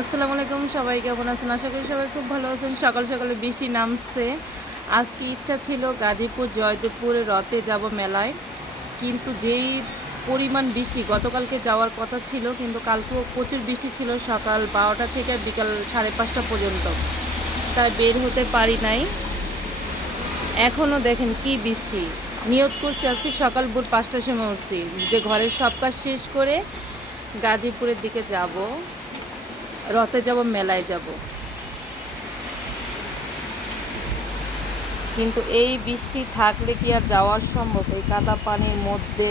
আসসালামু আলাইকুম, সবাই কেমন আছেন? আশা করি সবাই খুব ভালো আছেন। সকাল সকালে বৃষ্টি নামছে। আজকে ইচ্ছা ছিল গাজীপুর জয়দেবপুরে রথে যাব মেলায়, কিন্তু যেই পরিমাণ বৃষ্টি, গতকালকে যাওয়ার কথা ছিল কিন্তু কালকেও প্রচুর বৃষ্টি ছিল সকাল 12টা থেকে বিকাল 5:30 পর্যন্ত, তাই বের হতে পারি নাই। এখনও দেখেন কি বৃষ্টি। নিয়ত করছি আজকে সকাল ভোর 5টার সময় উঠছি যে ঘরের সব কাজ শেষ করে গাজীপুরের দিকে যাব, রথে যাব, মেলায় যাব। কিন্তু এই বৃষ্টি থাকলে কি আর যাওয়ার সম্ভব? এই কাদা পানির মধ্যে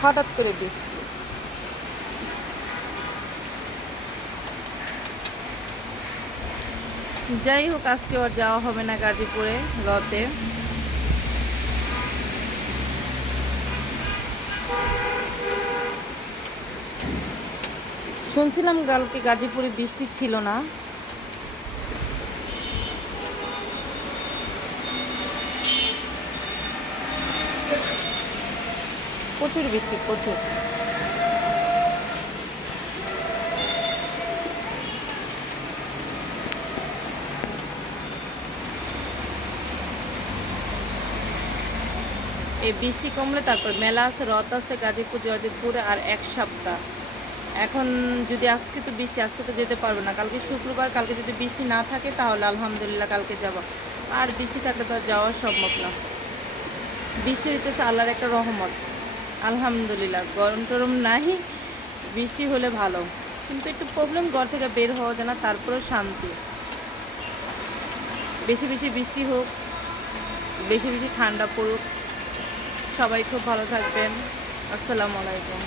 হঠাৎ করে বৃষ্টি। যাই হোক, আজকে আর যাওয়া হবে না গাজীপুরে রথে। শুনছিলাম কালকে গাজীপুরে বৃষ্টি ছিল না। প্রচুর বৃষ্টি, প্রচুর। এই বৃষ্টি কমলে তারপর মেলা আছে, রথ আছে গাজীপুর জয়দেবপুরে আর 1 সপ্তাহ। এখন যদি আজকে তো বৃষ্টি, আজকে তো যেতে পারবো না। কালকে শুক্রবার, কালকে যদি বৃষ্টি না থাকে তাহলে আলহামদুলিল্লাহ কালকে যাব। আর বৃষ্টি থাকলে তো আর যাওয়া সম্ভব না। বৃষ্টি হইতেছে আল্লাহর একটা রহমত, আলহামদুলিল্লাহ। গরম টরম নাই, বৃষ্টি হলে ভালো। কিন্তু একটু প্রবলেম, ঘর থেকে বের হওয়া যায় না, তারপরেও শান্তি। বেশি বেশি বৃষ্টি হোক, বেশি বেশি ঠান্ডা পড়ুক। সবাই খুব ভালো থাকবেন। আসসালামু আলাইকুম।